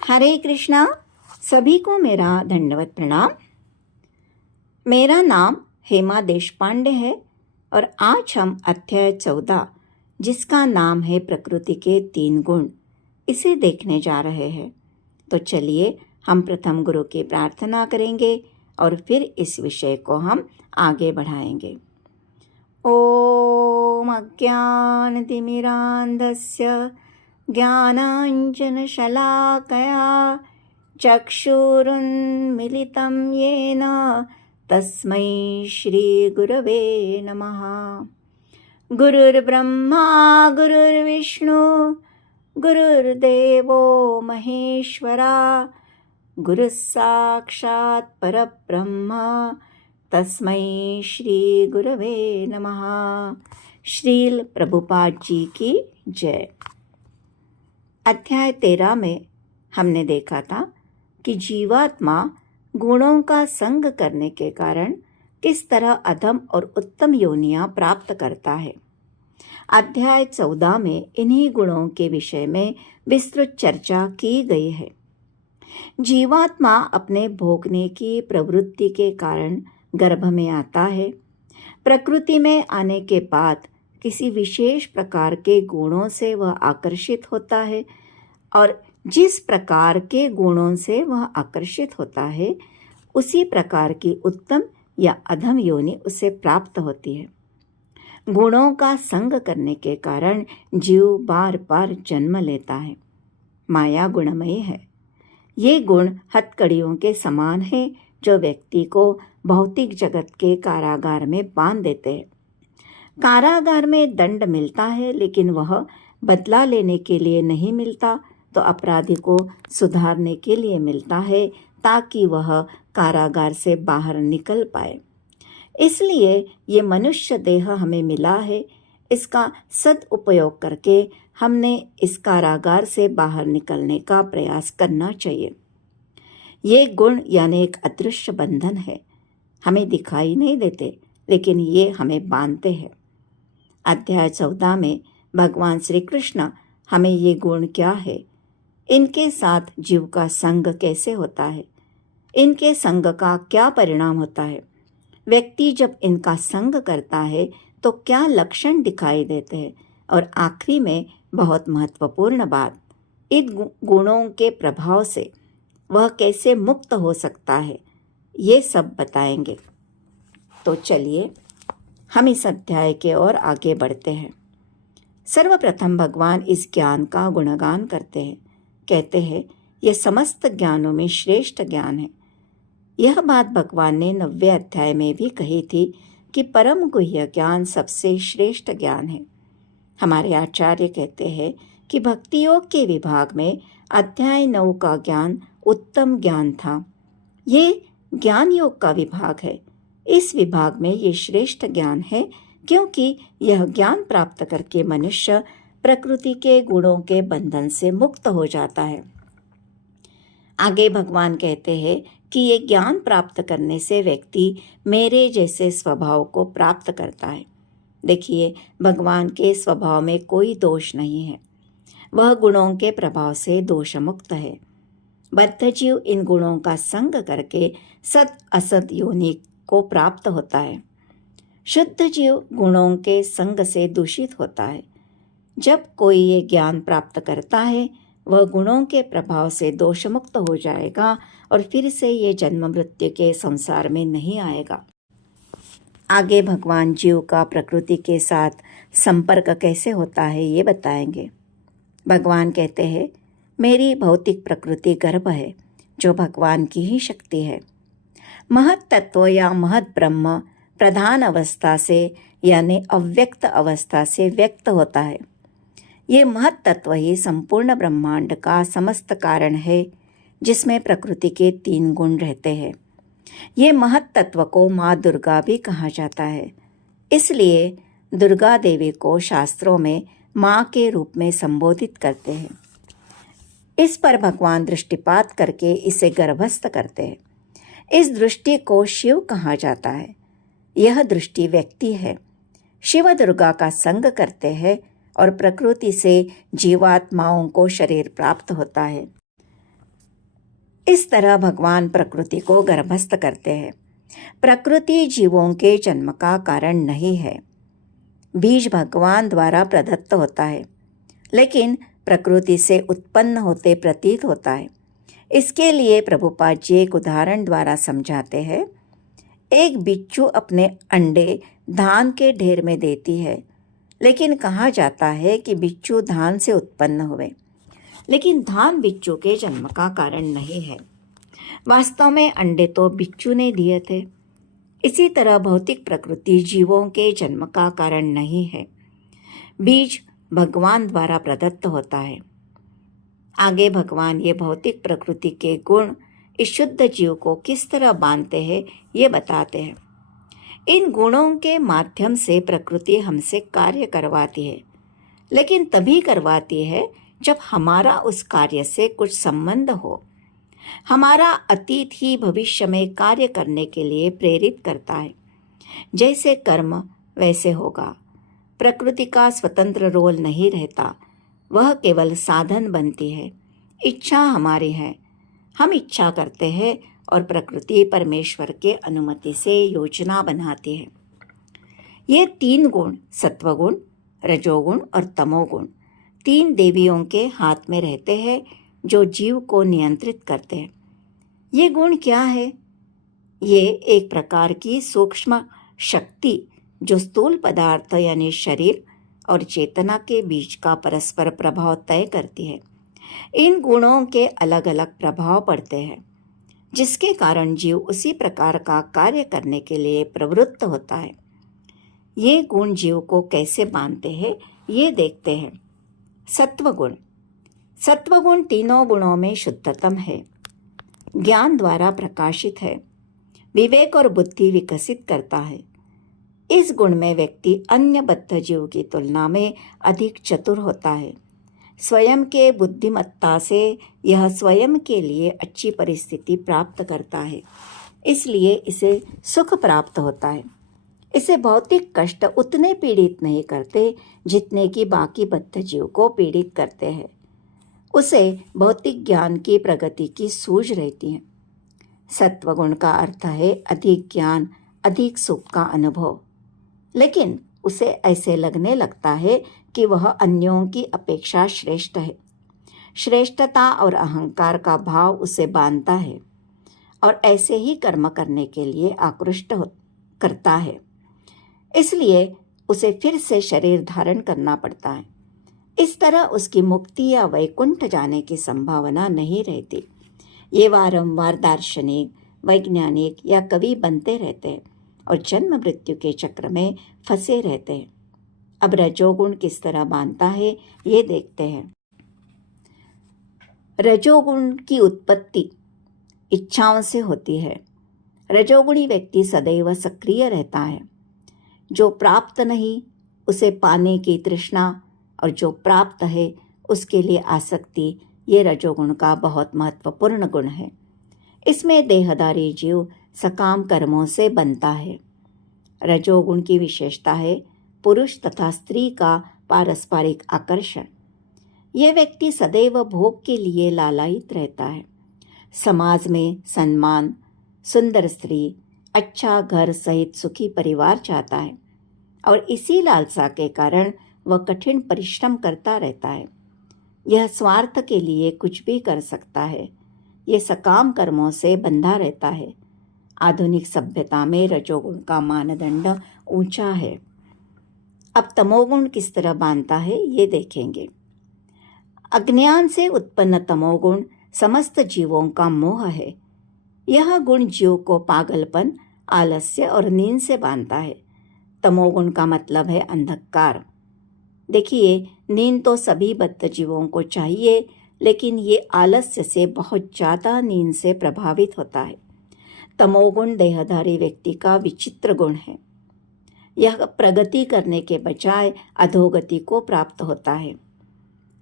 हरे कृष्णा। सभी को मेरा दंडवत प्रणाम। मेरा नाम हेमा देशपांडे है और आज हम अध्याय 14 जिसका नाम है प्रकृति के 3 गुण, इसे देखने जा रहे हैं। तो चलिए हम प्रथम गुरु की प्रार्थना करेंगे और फिर इस विषय को हम आगे बढ़ाएंगे। ओम अज्ञानतिमिरान्धस्य ज्ञानाञ्जनशलाकया चक्षुरुन्मिलितं येन तस्मै श्रीगुरवे नमः। गुरुर्ब्रह्मा गुरुर्विष्णु गुरुर्देवो महेश्वरा, गुरुः साक्षात् परब्रह्म तस्मै श्रीगुरवे नमः। श्रील प्रभुपाद जी की जय। अध्याय 13 में हमने देखा था कि जीवात्मा गुणों का संग करने के कारण किस तरह अधम और उत्तम योनियां प्राप्त करता है। अध्याय 14 में इन्हीं गुणों के विषय में विस्तृत चर्चा की गई है। जीवात्मा अपने भोगने की प्रवृत्ति के कारण गर्भ में आता है। प्रकृति में आने के बाद किसी विशेष प्रकार के गुणों से वह आकर्षित होता है और जिस प्रकार के गुणों से वह आकर्षित होता है उसी प्रकार की उत्तम या अधम योनि उसे प्राप्त होती है। गुणों का संग करने के कारण जीव बार बार जन्म लेता है। माया गुणमयी है। ये गुण हथकड़ियों के समान है जो व्यक्ति को भौतिक जगत के कारागार में बांध देते हैं। कारागार में दंड मिलता है लेकिन वह बदला लेने के लिए नहीं मिलता, तो अपराधी को सुधारने के लिए मिलता है ताकि वह कारागार से बाहर निकल पाए। इसलिए ये मनुष्य देह हमें मिला है। इसका सदुपयोग करके हमने इस कारागार से बाहर निकलने का प्रयास करना चाहिए। ये गुण यानी एक अदृश्य बंधन है। हमें दिखाई नहीं देते लेकिन ये हमें बांधते हैं। अध्याय 14 में भगवान श्री कृष्ण हमें ये गुण क्या है, इनके साथ जीव का संग कैसे होता है, इनके संग का क्या परिणाम होता है, व्यक्ति जब इनका संग करता है तो क्या लक्षण दिखाई देते हैं, और आखिरी में बहुत महत्वपूर्ण बात, इन गुणों के प्रभाव से वह कैसे मुक्त हो सकता है, ये सब बताएंगे। तो चलिए हम इस अध्याय के ओर आगे बढ़ते हैं। सर्वप्रथम भगवान इस ज्ञान का गुणगान करते हैं। कहते हैं यह समस्त ज्ञानों में श्रेष्ठ ज्ञान है। यह बात भगवान ने 90वें अध्याय में भी कही थी कि परम गुह्य ज्ञान सबसे श्रेष्ठ ज्ञान है। हमारे आचार्य कहते हैं कि भक्ति योग के विभाग में अध्याय 9 का ज्ञान उत्तम ज्ञान था। ये ज्ञान योग का विभाग है। इस विभाग में ये श्रेष्ठ ज्ञान है क्योंकि यह ज्ञान प्राप्त करके मनुष्य प्रकृति के गुणों के बंधन से मुक्त हो जाता है। आगे भगवान कहते हैं कि ये ज्ञान प्राप्त करने से व्यक्ति मेरे जैसे स्वभाव को प्राप्त करता है। देखिए, भगवान के स्वभाव में कोई दोष नहीं है। वह गुणों के प्रभाव से दोष मुक्त है। बद्ध जीव इन गुणों का संग करके सत असत योनि को प्राप्त होता है। शुद्ध जीव गुणों के संग से दूषित होता है। जब कोई ये ज्ञान प्राप्त करता है वह गुणों के प्रभाव से दोष मुक्त हो जाएगा और फिर से ये जन्म मृत्यु के संसार में नहीं आएगा। आगे भगवान जीव का प्रकृति के साथ संपर्क कैसे होता है ये बताएंगे। भगवान कहते हैं मेरी भौतिक प्रकृति गर्भ है जो भगवान की ही शक्ति है। महत तत्व या महत ब्रह्म प्रधान अवस्था से यानी अव्यक्त अवस्था से व्यक्त होता है। ये महत तत्व ही संपूर्ण ब्रह्मांड का समस्त कारण है जिसमें प्रकृति के 3 गुण रहते हैं। ये महत तत्व को माँ दुर्गा भी कहा जाता है। इसलिए दुर्गा देवी को शास्त्रों में माँ के रूप में संबोधित करते हैं। इस पर भगवान दृष्टिपात करके इसे गर्भस्थ करते हैं। इस दृष्टि को शिव कहा जाता है। यह दृष्टि व्यक्ति है। शिव दुर्गा का संग करते हैं और प्रकृति से जीवात्माओं को शरीर प्राप्त होता है। इस तरह भगवान प्रकृति को गर्भस्थ करते हैं। प्रकृति जीवों के जन्म का कारण नहीं है। बीज भगवान द्वारा प्रदत्त होता है, लेकिन प्रकृति से उत्पन्न होते प्रतीत होता है। इसके लिए प्रभुपाद जी एक उदाहरण द्वारा समझाते हैं। एक बिच्छू अपने अंडे धान के ढेर में देती है, लेकिन कहा जाता है कि बिच्छू धान से उत्पन्न हुए, लेकिन धान बिच्छू के जन्म का कारण नहीं है। वास्तव में अंडे तो बिच्छू ने दिए थे। इसी तरह भौतिक प्रकृति जीवों के जन्म का कारण नहीं है। बीज भगवान द्वारा प्रदत्त होता है। आगे भगवान ये भौतिक प्रकृति के गुण इस शुद्ध जीव को किस तरह बांधते हैं ये बताते हैं। इन गुणों के माध्यम से प्रकृति हमसे कार्य करवाती है, लेकिन तभी करवाती है जब हमारा उस कार्य से कुछ संबंध हो। हमारा अतीत ही भविष्य में कार्य करने के लिए प्रेरित करता है। जैसे कर्म वैसे होगा। प्रकृति का स्वतंत्र रोल नहीं रहता, वह केवल साधन बनती है। इच्छा हमारी है, हम इच्छा करते हैं और प्रकृति परमेश्वर के अनुमति से योजना बनाती है। ये 3 गुण, सत्वगुण, रजोगुण और तमोगुण, 3 देवियों के हाथ में रहते हैं जो जीव को नियंत्रित करते हैं। ये गुण क्या है? ये एक प्रकार की सूक्ष्म शक्ति जो स्थूल पदार्थ यानी शरीर और चेतना के बीच का परस्पर प्रभाव तय करती है। इन गुणों के अलग अलग प्रभाव पड़ते हैं, जिसके कारण जीव उसी प्रकार का कार्य करने के लिए प्रवृत्त होता है। ये गुण जीव को कैसे बांधते हैं ये देखते हैं। सत्वगुण। सत्वगुण तीनों गुणों में शुद्धतम है, ज्ञान द्वारा प्रकाशित है, विवेक और बुद्धि विकसित करता है। इस गुण में व्यक्ति अन्य बद्ध जीव की तुलना में अधिक चतुर होता है। स्वयं के बुद्धिमत्ता से यह स्वयं के लिए अच्छी परिस्थिति प्राप्त करता है, इसलिए इसे सुख प्राप्त होता है। इसे भौतिक कष्ट उतने पीड़ित नहीं करते जितने कि बाकी बद्ध जीव को पीड़ित करते हैं। उसे भौतिक ज्ञान की प्रगति की सूझ रहती है। सत्वगुण का अर्थ है अधिक ज्ञान, अधिक सुख का अनुभव, लेकिन उसे ऐसे लगने लगता है कि वह अन्यों की अपेक्षा श्रेष्ठ है। श्रेष्ठता और अहंकार का भाव उसे बांधता है और ऐसे ही कर्म करने के लिए आकृष्ट करता है। इसलिए उसे फिर से शरीर धारण करना पड़ता है। इस तरह उसकी मुक्ति या वैकुंठ जाने की संभावना नहीं रहती। ये वारंवार दार्शनिक, वैज्ञानिक या कवि बनते रहते हैं और जन्म मृत्यु के चक्र में फंसे रहते हैं। अब रजोगुण किस तरह बांधता है ये देखते हैं। रजोगुण की उत्पत्ति इच्छाओं से होती है। रजोगुणी व्यक्ति सदैव सक्रिय रहता है। जो प्राप्त नहीं उसे पाने की तृष्णा और जो प्राप्त है उसके लिए आसक्ति, ये रजोगुण का बहुत महत्वपूर्ण गुण है। इसमें देहधारी जीव सकाम कर्मों से बनता है। रजोगुण की विशेषता है पुरुष तथा स्त्री का पारस्परिक आकर्षण। यह व्यक्ति सदैव भोग के लिए लालायित रहता है। समाज में सम्मान, सुंदर स्त्री, अच्छा घर सहित सुखी परिवार चाहता है और इसी लालसा के कारण वह कठिन परिश्रम करता रहता है। यह स्वार्थ के लिए कुछ भी कर सकता है। यह सकाम कर्मों से बंधा रहता है। आधुनिक सभ्यता में रजोगुण का मानदंड ऊंचा है। अब तमोगुण किस तरह बांधता है ये देखेंगे। अज्ञान से उत्पन्न तमोगुण समस्त जीवों का मोह है। यह गुण जीव को पागलपन, आलस्य और नींद से बांधता है। तमोगुण का मतलब है अंधकार। देखिए, नींद तो सभी बद्ध जीवों को चाहिए, लेकिन ये आलस्य से बहुत ज़्यादा नींद से प्रभावित होता है। तमोगुण देहधारी व्यक्ति का विचित्र गुण है। यह प्रगति करने के बजाय अधोगति को प्राप्त होता है।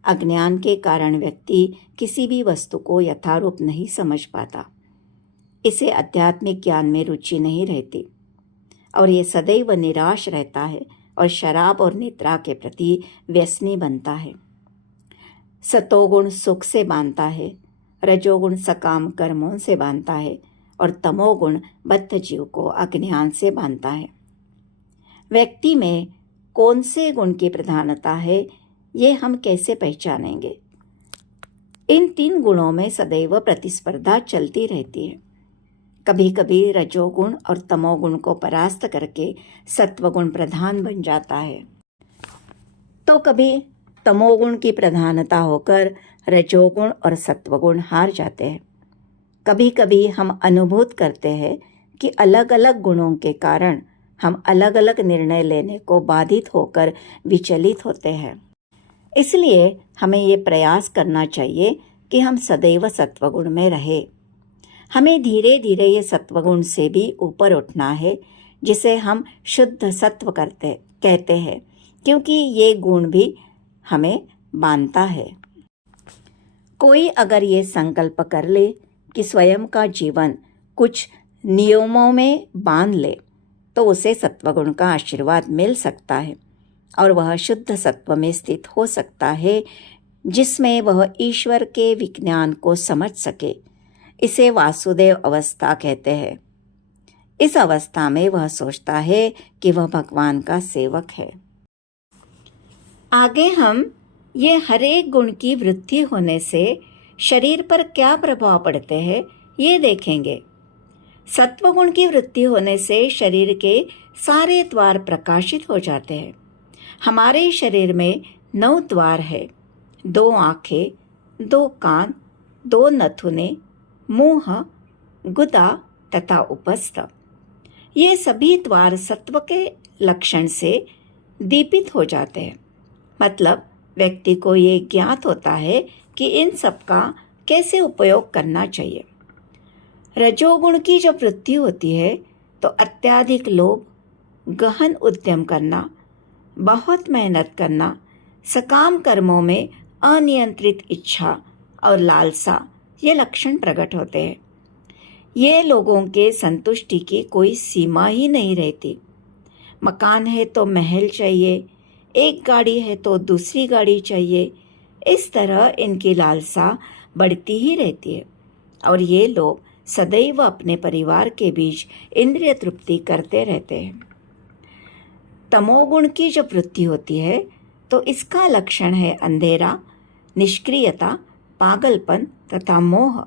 अज्ञान के कारण व्यक्ति किसी भी वस्तु को यथारूप नहीं समझ पाता। इसे आध्यात्मिक ज्ञान में रुचि नहीं रहती और ये सदैव निराश रहता है और शराब और निद्रा के प्रति व्यसनी बनता है। सतोगुण सुख से बांधता है। रजोगुण सकाम कर्मों से बांधता है और तमोगुण बद्ध जीव को अज्ञान से बांधता है। व्यक्ति में कौन से गुण की प्रधानता है, ये हम कैसे पहचानेंगे? इन 3 गुणों में सदैव प्रतिस्पर्धा चलती रहती है। कभी कभी रजोगुण और तमोगुण को परास्त करके सत्वगुण प्रधान बन जाता है, तो कभी तमोगुण की प्रधानता होकर रजोगुण और सत्वगुण हार जाते हैं। कभी कभी हम अनुभूत करते हैं कि अलग अलग गुणों के कारण हम अलग अलग निर्णय लेने को बाधित होकर विचलित होते हैं। इसलिए हमें ये प्रयास करना चाहिए कि हम सदैव सत्वगुण में रहें। हमें धीरे धीरे ये सत्वगुण से भी ऊपर उठना है, जिसे हम शुद्ध सत्व कहते हैं, क्योंकि ये गुण भी हमें बांधता है। कोई अगर ये संकल्प कर ले कि स्वयं का जीवन कुछ नियमों में बांध ले, तो उसे सत्वगुण का आशीर्वाद मिल सकता है और वह शुद्ध सत्व में स्थित हो सकता है, जिसमें वह ईश्वर के विज्ञान को समझ सके। इसे वासुदेव अवस्था कहते हैं। इस अवस्था में वह सोचता है कि वह भगवान का सेवक है। आगे हम ये हर एक गुण की वृद्धि होने से शरीर पर क्या प्रभाव पड़ते हैं, ये देखेंगे। सत्वगुण की वृद्धि होने से शरीर के सारे द्वार प्रकाशित हो जाते हैं। हमारे शरीर में 9 द्वार है, 2 आँखें, 2 कान, 2 नथुने, मुंह, गुदा तथा उपस्थ। ये सभी द्वार सत्व के लक्षण से दीपित हो जाते हैं। मतलब व्यक्ति को ये ज्ञात होता है कि इन सब का कैसे उपयोग करना चाहिए। रजोगुण की जब वृद्धि होती है तो अत्यधिक लोभ, गहन उद्यम करना, बहुत मेहनत करना, सकाम कर्मों में अनियंत्रित इच्छा और लालसा, ये लक्षण प्रकट होते हैं। ये लोगों के संतुष्टि की कोई सीमा ही नहीं रहती। मकान है तो महल चाहिए, एक गाड़ी है तो दूसरी गाड़ी चाहिए। इस तरह इनकी लालसा बढ़ती ही रहती है और ये लोग सदैव अपने परिवार के बीच इंद्रिय तृप्ति करते रहते हैं। तमोगुण की जब वृद्धि होती है तो इसका लक्षण है अंधेरा, निष्क्रियता, पागलपन तथा मोह।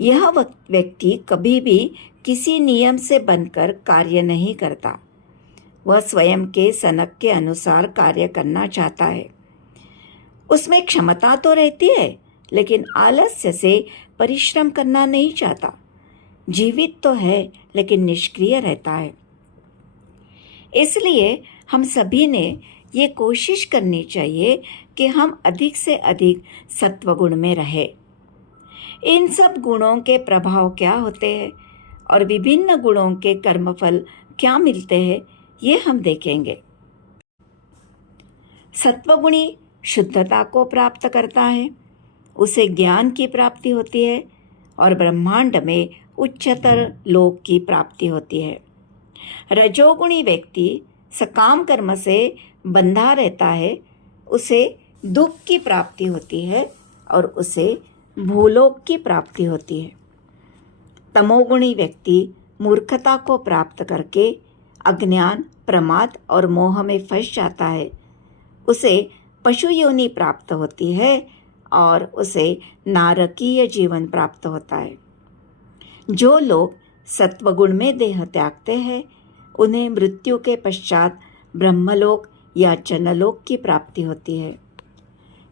यह व्यक्ति कभी भी किसी नियम से बनकर कार्य नहीं करता। वह स्वयं के सनक के अनुसार कार्य करना चाहता है। उसमें क्षमता तो रहती है, लेकिन आलस्य से परिश्रम करना नहीं चाहता। जीवित तो है, लेकिन निष्क्रिय रहता है। इसलिए हम सभी ने ये कोशिश करनी चाहिए कि हम अधिक से अधिक सत्वगुण में रहें। इन सब गुणों के प्रभाव क्या होते हैं और विभिन्न गुणों के कर्मफल क्या मिलते हैं, ये हम देखेंगे। सत्वगुणी शुद्धता को प्राप्त करता है, उसे ज्ञान की प्राप्ति होती है और ब्रह्मांड में उच्चतर लोक की प्राप्ति होती है। रजोगुणी व्यक्ति सकाम कर्म से बंधा रहता है, उसे दुख की प्राप्ति होती है और उसे भूलोक की प्राप्ति होती है। तमोगुणी व्यक्ति मूर्खता को प्राप्त करके अज्ञान, प्रमाद और मोह में फंस जाता है, उसे पशु योनि प्राप्त होती है और उसे नारकीय जीवन प्राप्त होता है। जो लोग सत्वगुण में देह त्यागते हैं, उन्हें मृत्यु के पश्चात ब्रह्मलोक या जनलोक की प्राप्ति होती है।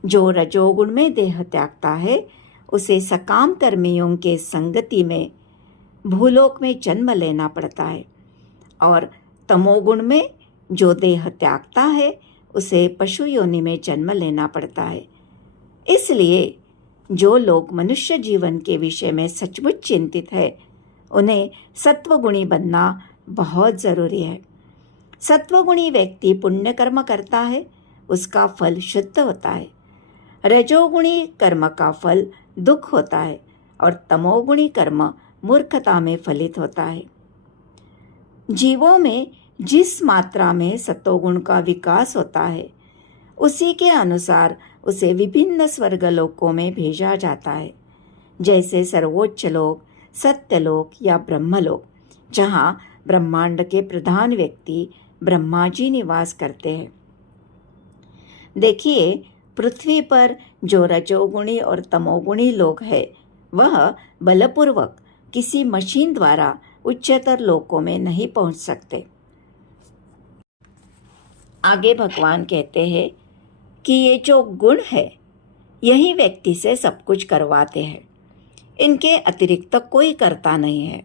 जो रजोगुण में देह त्यागता है, उसे सकाम कर्मियों के संगति में भूलोक में जन्म लेना पड़ता है और तमोगुण में जो देह त्यागता है, उसे पशु योनि में जन्म लेना पड़ता है। इसलिए जो लोग मनुष्य जीवन के विषय में सचमुच चिंतित है, उन्हें सत्वगुणी बनना बहुत ज़रूरी है। सत्वगुणी व्यक्ति पुण्य कर्म करता है, उसका फल शुद्ध होता है। रजोगुणी कर्म का फल दुख होता है और तमोगुणी कर्म मूर्खता में फलित होता है। जीवों में जिस मात्रा में सत्वगुण का विकास होता है, उसी के अनुसार उसे विभिन्न स्वर्गलोकों में भेजा जाता है। जैसे सर्वोच्च लोक, सत्यलोक या ब्रह्मलोक, जहाँ ब्रह्मांड के प्रधान व्यक्ति ब्रह्मा जी निवास करते हैं। देखिए, पृथ्वी पर जो रजोगुणी और तमोगुणी लोग हैं, वह बलपूर्वक किसी मशीन द्वारा उच्चतर लोकों में नहीं पहुंच सकते। आगे भगवान कहते हैं कि ये जो गुण है, यही व्यक्ति से सब कुछ करवाते हैं। इनके अतिरिक्त कोई करता नहीं है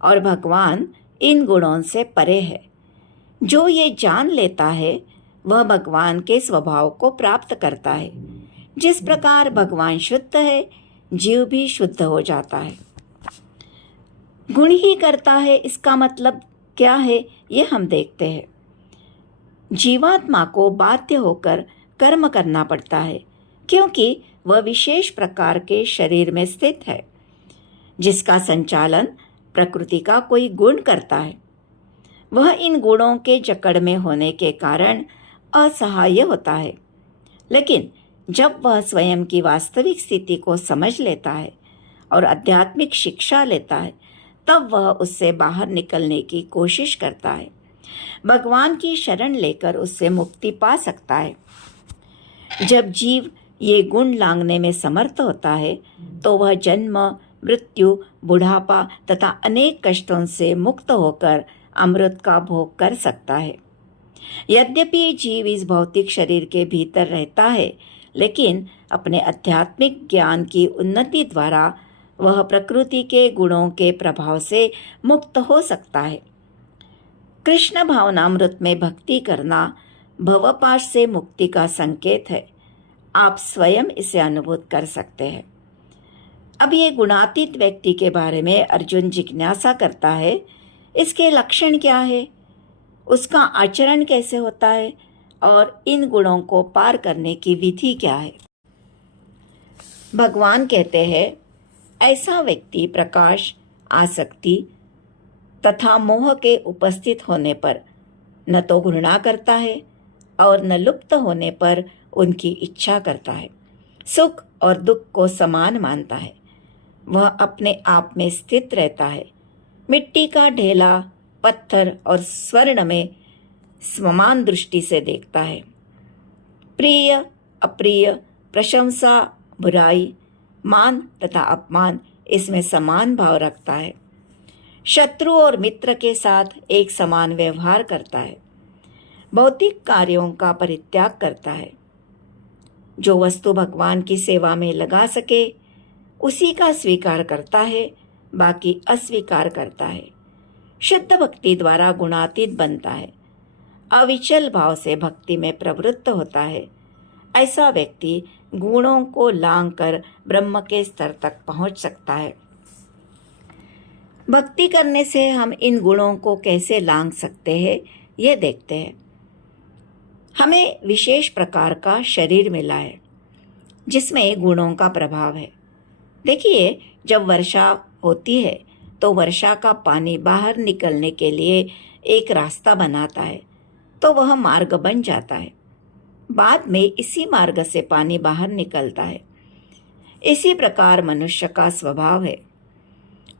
और भगवान इन गुणों से परे है। जो ये जान लेता है, वह भगवान के स्वभाव को प्राप्त करता है। जिस प्रकार भगवान शुद्ध है, जीव भी शुद्ध हो जाता है। गुण ही करता है, इसका मतलब क्या है, ये हम देखते हैं। जीवात्मा को बाध्य होकर कर्म करना पड़ता है, क्योंकि वह विशेष प्रकार के शरीर में स्थित है, जिसका संचालन प्रकृति का कोई गुण करता है। वह इन गुणों के जकड़ में होने के कारण असहाय होता है। लेकिन जब वह स्वयं की वास्तविक स्थिति को समझ लेता है और आध्यात्मिक शिक्षा लेता है, तब वह उससे बाहर निकलने की कोशिश करता है। भगवान की शरण लेकर उससे मुक्ति पा सकता है। जब जीव ये गुण लांघने में समर्थ होता है, तो वह जन्म, मृत्यु, बुढ़ापा तथा अनेक कष्टों से मुक्त होकर अमृत का भोग कर सकता है। यद्यपि जीव इस भौतिक शरीर के भीतर रहता है, लेकिन अपने आध्यात्मिक ज्ञान की उन्नति द्वारा वह प्रकृति के गुणों के प्रभाव से मुक्त हो सकता है। कृष्ण भावनामृत में भक्ति करना भवपाश से मुक्ति का संकेत है। आप स्वयं इसे अनुभूत कर सकते हैं। अब ये गुणातीत व्यक्ति के बारे में अर्जुन जिज्ञासा करता है। इसके लक्षण क्या है, उसका आचरण कैसे होता है और इन गुणों को पार करने की विधि क्या है। भगवान कहते हैं, ऐसा व्यक्ति प्रकाश, आसक्ति तथा मोह के उपस्थित होने पर न तो घृणा करता है और न लुप्त होने पर उनकी इच्छा करता है। सुख और दुख को समान मानता है। वह अपने आप में स्थित रहता है। मिट्टी का ढेला, पत्थर और स्वर्ण में समान दृष्टि से देखता है। प्रिय, अप्रिय, प्रशंसा, बुराई, मान तथा अपमान, इसमें समान भाव रखता है। शत्रु और मित्र के साथ एक समान व्यवहार करता है। भौतिक कार्यों का परित्याग करता है। जो वस्तु भगवान की सेवा में लगा सके, उसी का स्वीकार करता है, बाकी अस्वीकार करता है। शुद्ध भक्ति द्वारा गुणातीत बनता है। अविचल भाव से भक्ति में प्रवृत्त होता है। ऐसा व्यक्ति गुणों को लांघकर ब्रह्म के स्तर तक पहुंच सकता है। भक्ति करने से हम इन गुणों को कैसे लांघ सकते हैं, यह देखते हैं। हमें विशेष प्रकार का शरीर मिला है, जिसमें गुणों का प्रभाव है। देखिए, जब वर्षा होती है तो वर्षा का पानी बाहर निकलने के लिए एक रास्ता बनाता है, तो वह मार्ग बन जाता है। बाद में इसी मार्ग से पानी बाहर निकलता है। इसी प्रकार मनुष्य का स्वभाव है।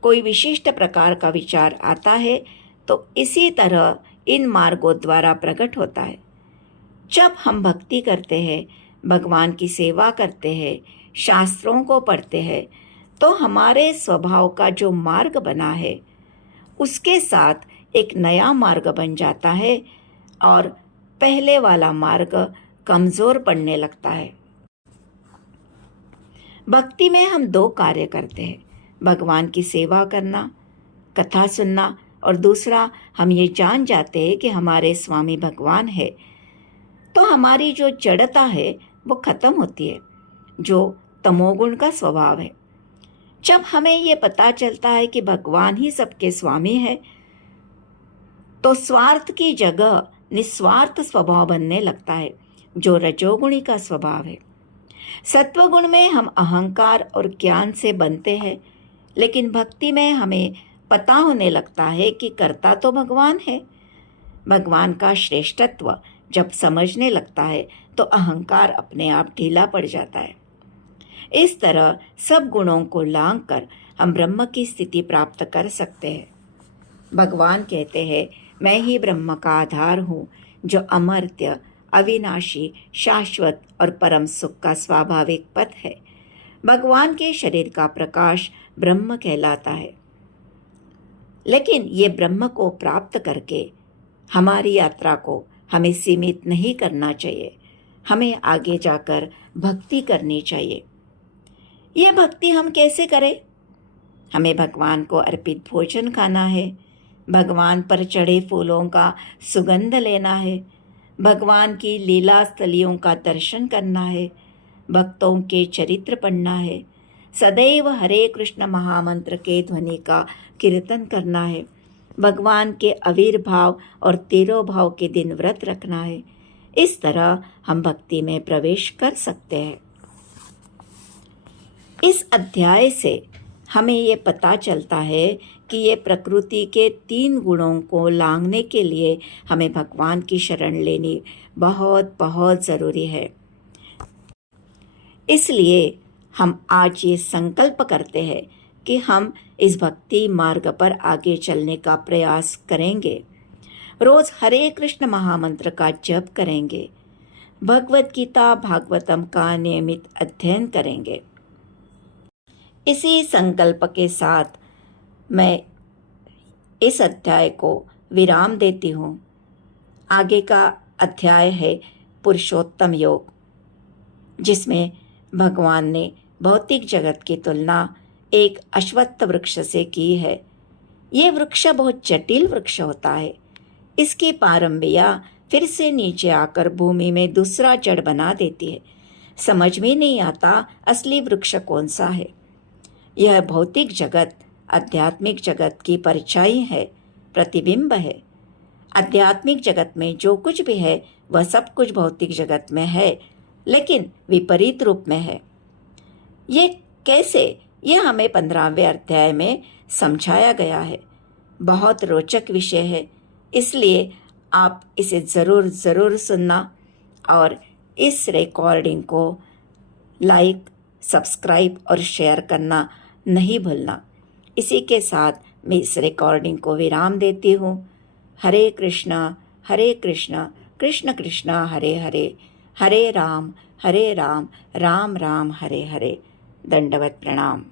कोई विशिष्ट प्रकार का विचार आता है तो इसी तरह इन मार्गों द्वारा प्रकट होता है। जब हम भक्ति करते हैं, भगवान की सेवा करते हैं, शास्त्रों को पढ़ते हैं, तो हमारे स्वभाव का जो मार्ग बना है, उसके साथ एक नया मार्ग बन जाता है और पहले वाला मार्ग कमज़ोर पड़ने लगता है। भक्ति में हम दो कार्य करते हैं, भगवान की सेवा करना, कथा सुनना, और दूसरा हम ये जान जाते हैं कि हमारे स्वामी भगवान है, तो हमारी जो जड़ता है वो खत्म होती है, जो तमोगुण का स्वभाव है। जब हमें ये पता चलता है कि भगवान ही सबके स्वामी है, तो स्वार्थ की जगह निस्वार्थ स्वभाव बनने लगता है, जो रजोगुणी का स्वभाव है। सत्वगुण में हम अहंकार और ज्ञान से बनते हैं, लेकिन भक्ति में हमें पता होने लगता है कि कर्ता तो भगवान है। भगवान का श्रेष्ठत्व जब समझने लगता है तो अहंकार अपने आप ढीला पड़ जाता है। इस तरह सब गुणों को लांघ कर हम ब्रह्म की स्थिति प्राप्त कर सकते हैं। भगवान कहते हैं, मैं ही ब्रह्म का आधार हूँ, जो अमर्त्य, अविनाशी, शाश्वत और परम सुख का स्वाभाविक पथ है। भगवान के शरीर का प्रकाश ब्रह्म कहलाता है। लेकिन ये ब्रह्म को प्राप्त करके हमारी यात्रा को हमें सीमित नहीं करना चाहिए। हमें आगे जाकर भक्ति करनी चाहिए। ये भक्ति हम कैसे करें? हमें भगवान को अर्पित भोजन खाना है, भगवान पर चढ़े फूलों का सुगंध लेना है, भगवान की लीला स्थलियों का दर्शन करना है, भक्तों के चरित्र पढ़ना है, सदैव हरे कृष्ण महामंत्र के ध्वनि का कीर्तन करना है, भगवान के आविर्भाव और तिरोभाव के दिन व्रत रखना है। इस तरह हम भक्ति में प्रवेश कर सकते हैं। इस अध्याय से हमें ये पता चलता है कि ये प्रकृति के 3 गुणों को लांघने के लिए हमें भगवान की शरण लेनी बहुत बहुत ज़रूरी है। इसलिए हम आज ये संकल्प करते हैं कि हम इस भक्ति मार्ग पर आगे चलने का प्रयास करेंगे। रोज हरे कृष्ण महामंत्र का जप करेंगे, भगवत गीता भागवतम का नियमित अध्ययन करेंगे। इसी संकल्प के साथ मैं इस अध्याय को विराम देती हूँ। आगे का अध्याय है पुरुषोत्तम योग, जिसमें भगवान ने भौतिक जगत की तुलना एक अश्वत्थ वृक्ष से की है। ये वृक्ष बहुत जटिल वृक्ष होता है। इसकी पारंबिया फिर से नीचे आकर भूमि में दूसरा जड़ बना देती है। समझ में नहीं आता असली वृक्ष कौन सा है। यह भौतिक जगत आध्यात्मिक जगत की परछाई है, प्रतिबिंब है। आध्यात्मिक जगत में जो कुछ भी है वह सब कुछ भौतिक जगत में है, लेकिन विपरीत रूप में है। ये कैसे? यह हमें 15वें अध्याय में समझाया गया है। बहुत रोचक विषय है, इसलिए आप इसे ज़रूर सुनना और इस रिकॉर्डिंग को लाइक, सब्सक्राइब और शेयर करना नहीं भूलना। इसी के साथ मैं इस रिकॉर्डिंग को विराम देती हूँ। हरे कृष्णा कृष्ण कृष्ण हरे हरे, हरे राम राम राम हरे हरे। दंडवत प्रणाम।